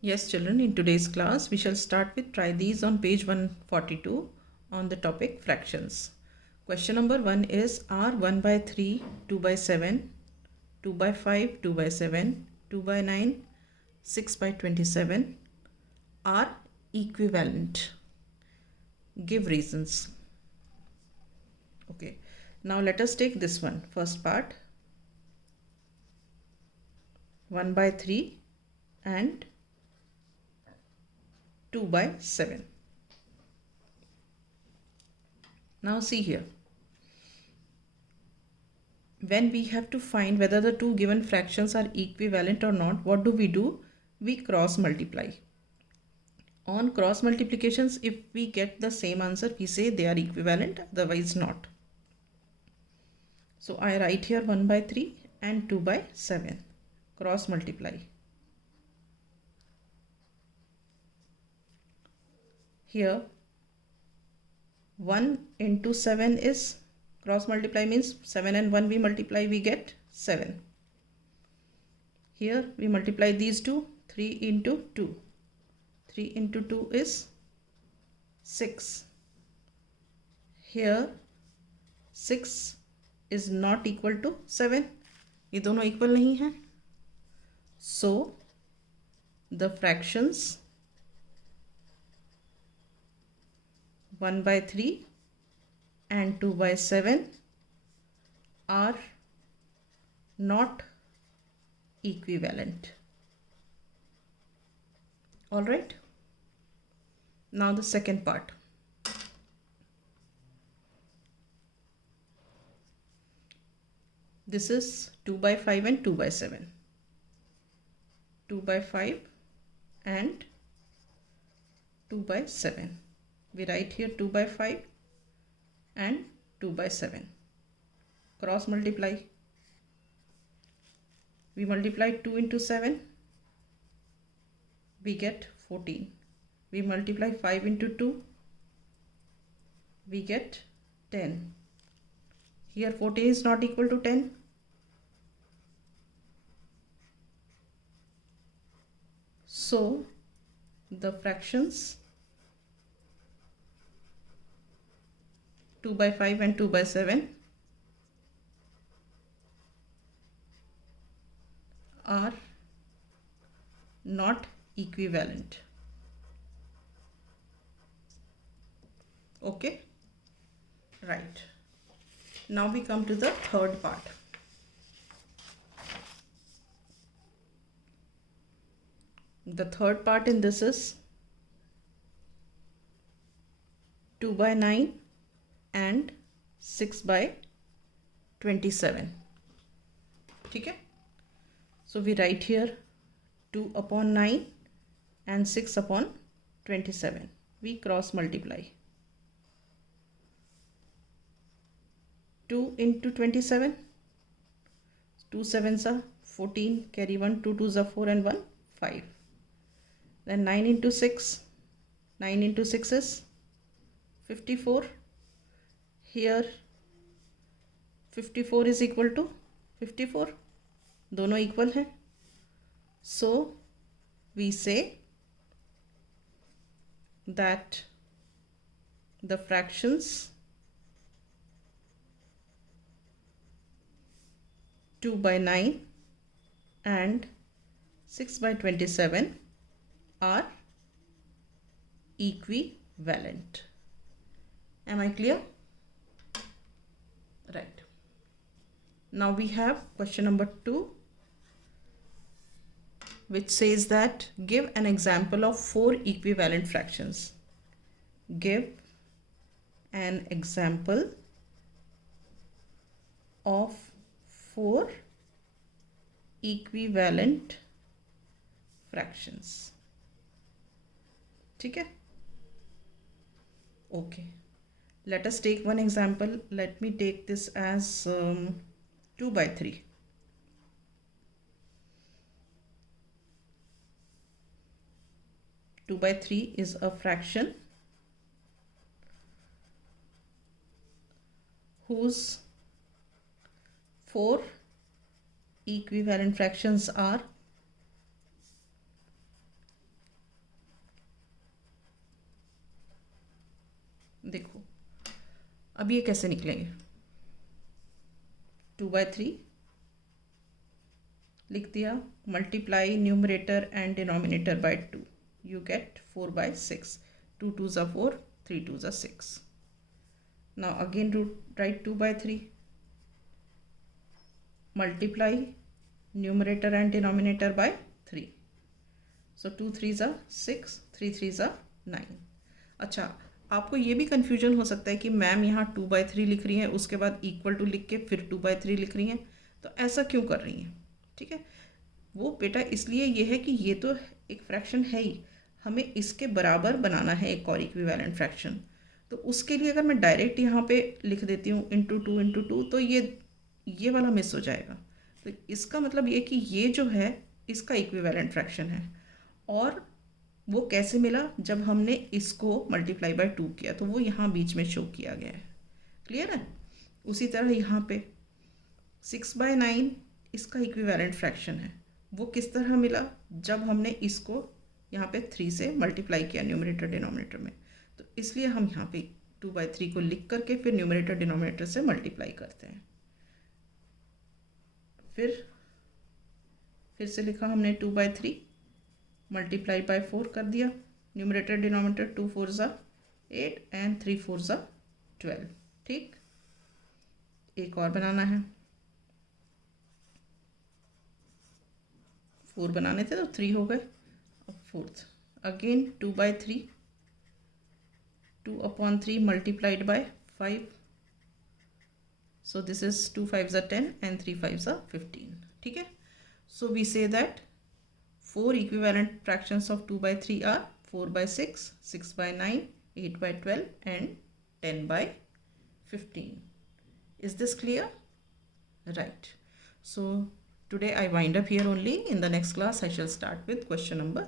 Yes, children, in today's class, we shall start with try these on page 142 on the topic fractions. Question number 1 is are 1 by 3, 2 by 7, 2 by 5, 2 by 7, 2 by 9, 6 by 27 are equivalent. Give reasons. Okay, now let us take this one. First part 1 by 3 and 2 by 7. Now see here. When we have to find whether the two given fractions are equivalent or not, what do? We cross multiply. On cross multiplications, if we get the same answer, we say they are equivalent, otherwise not. So I write here 1 by 3 and 2 by 7. Cross multiply. Here 1 into 7 is cross multiply means 7 and 1 we multiply, we get 7. Here we multiply these two, 3 into 2. 3 into 2 is 6. Here 6 is not equal to 7. ये दोनों equal नहीं है. So the fractions 1 by 3 and 2 by 7 are not equivalent. Alright. Now the second part. This is 2 by 5 and 2 by 7. 2 by 5 and 2 by 7. We write here 2 by 5 and 2 by 7. Cross multiply. We multiply 2 into 7. We get 14. We multiply 5 into 2. We get 10. Here 14 is not equal to 10. So the fractions 2 by 5 and 2 by 7 are not equivalent. Okay, right. Now we come to the third part. The third part in this is 2 by 9 and 6 by 27. Okay, so we write here 2 upon 9 and 6 upon 27. We cross multiply. 2 into 27. 2 sevens are 14. Carry 1. 2 twos are 4 and 1 5. Then 9 into 6. 9 into 6 is 54. Here 54 is equal to 54. दोनों equal हैं. So we say that the fractions 2 by 9 and 6 by 27 are equivalent. Am I clear? Right. Now we have question number 2, which says that give an example of 4 equivalent fractions. Give an example of 4 equivalent fractions. ठीक है? Okay. Let us take one example. Let me take this as 2 by 3. 2 by 3 is a fraction whose 4 equivalent fractions are देखो अब ये कैसे निकलेंगे, 2/3 लिख दिया, multiply numerator and denominator by 2, you get 4/6, 2 2s are 4, 3 2s are 6. Now again write 2/3, multiply numerator and denominator by 3, so 2 3s are 6, 3 3s are 9. अच्छा, आपको ये भी कन्फ्यूजन हो सकता है कि मैम यहाँ 2/3 लिख रही हैं, उसके बाद इक्वल टू लिख के फिर 2/3 लिख रही हैं, तो ऐसा क्यों कर रही हैं? ठीक है, वो बेटा इसलिए ये है कि ये तो एक फ्रैक्शन है ही, हमें इसके बराबर बनाना है एक और इक्विवेलेंट फ्रैक्शन। तो उसके लिए अगर मैं डायरेक्ट यहाँ पे लिख देती हूँ इंटू टू तो ये वाला मिस हो जाएगा। तो इसका मतलब ये कि ये जो है इसका इक्विवेलेंट फ्रैक्शन है, और वो कैसे मिला, जब हमने इसको मल्टीप्लाई बाय 2 किया तो वो यहाँ बीच में शो किया गया है। क्लियर है? उसी तरह यहाँ पे 6/9 इसका इक्विवेलेंट फ्रैक्शन है, वो किस तरह मिला, जब हमने इसको यहाँ पे 3 से मल्टीप्लाई किया न्यूमरेटर डिनोमिनेटर में। तो इसलिए हम यहाँ पे 2/3 को लिख करके फिर न्यूमरेटर डिनोमिनेटर से मल्टीप्लाई करते हैं। फिर से लिखा हमने 2/3 मल्टीप्लाई बाय 4 कर दिया, numerator denominator 2 4s are 8 and 3 4s are 12। ठीक, एक और बनाना है, 4 बनाने थे तो 3 हो गए, अब 4th again 2/3, 2/3 multiplied by 5, so this is 2 5s are 10 and 3 5s are 15। ठीक है, so we say that 4 equivalent fractions of 2/3 are 4/6, 6/9, 8/12 and 10/15. Is this clear? Right. So today I wind up here only. In the next class I shall start with question number